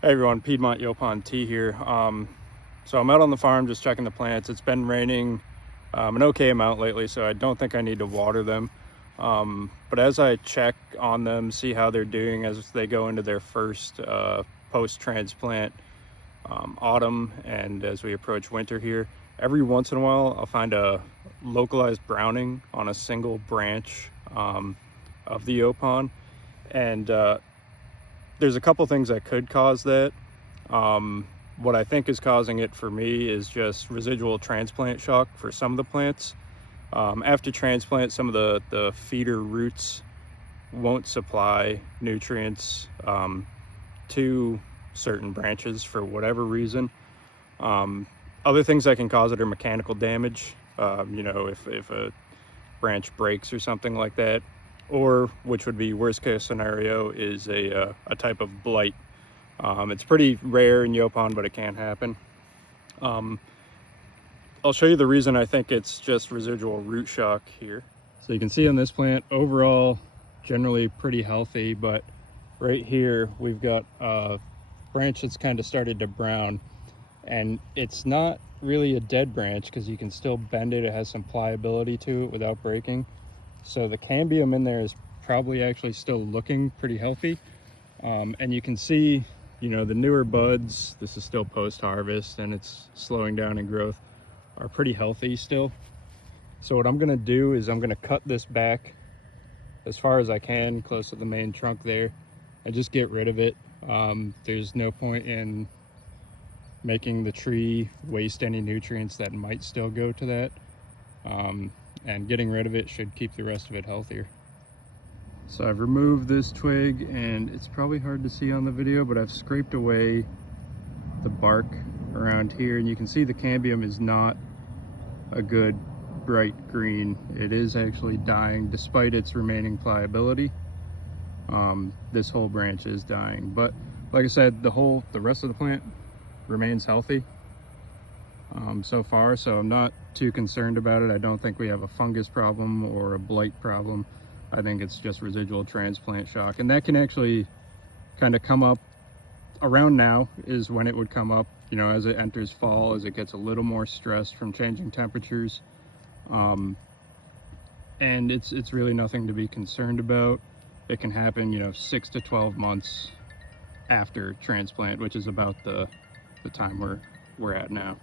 Hey everyone, Piedmont Yaupon T here. So I'm out on the farm just checking the plants. It's been raining an okay amount lately, so I don't think I need to water them. But as I check on them, see how they're doing as they go into their first post-transplant autumn, and as we approach winter here, every once in a while I'll find a localized browning on a single branch of the Yaupon. And there's a couple things that could cause that. What I think is causing it for me is just residual transplant shock for some of the plants. After transplant, some of the feeder roots won't supply nutrients to certain branches for whatever reason. Other things that can cause it are mechanical damage. If a branch breaks or something like that, or which would be worst case scenario is a type of blight. It's pretty rare in Yaupon, but it can happen. I'll show you the reason I think it's just residual root shock here. So you can see on this plant, overall, generally pretty healthy, but right here we've got a branch that's kind of started to brown, and it's not really a dead branch because you can still bend it. It has some pliability to it without breaking. So the cambium in there is probably actually still looking pretty healthy. And you can see, the newer buds, this is still post-harvest and it's slowing down in growth, are pretty healthy still. So what I'm gonna do is I'm gonna cut this back as far as I can, close to the main trunk there, and just get rid of it. There's no point in making the tree waste any nutrients that might still go to that. And getting rid of it should keep the rest of it healthier. So I've removed this twig, and it's probably hard to see on the video, but I've scraped away the bark around here, and you can see the cambium is not a good bright green. It is actually dying despite its remaining pliability. This whole branch is dying, but like I said, the rest of the plant remains healthy so far, so I'm not too concerned about it. I don't think we have a fungus problem or a blight problem. I think it's just residual transplant shock, and that can actually kind of come up around now is when it would come up, as it enters fall, as it gets a little more stressed from changing temperatures. And it's really nothing to be concerned about. It can happen 6 to 12 months after transplant, which is about the time we're at now.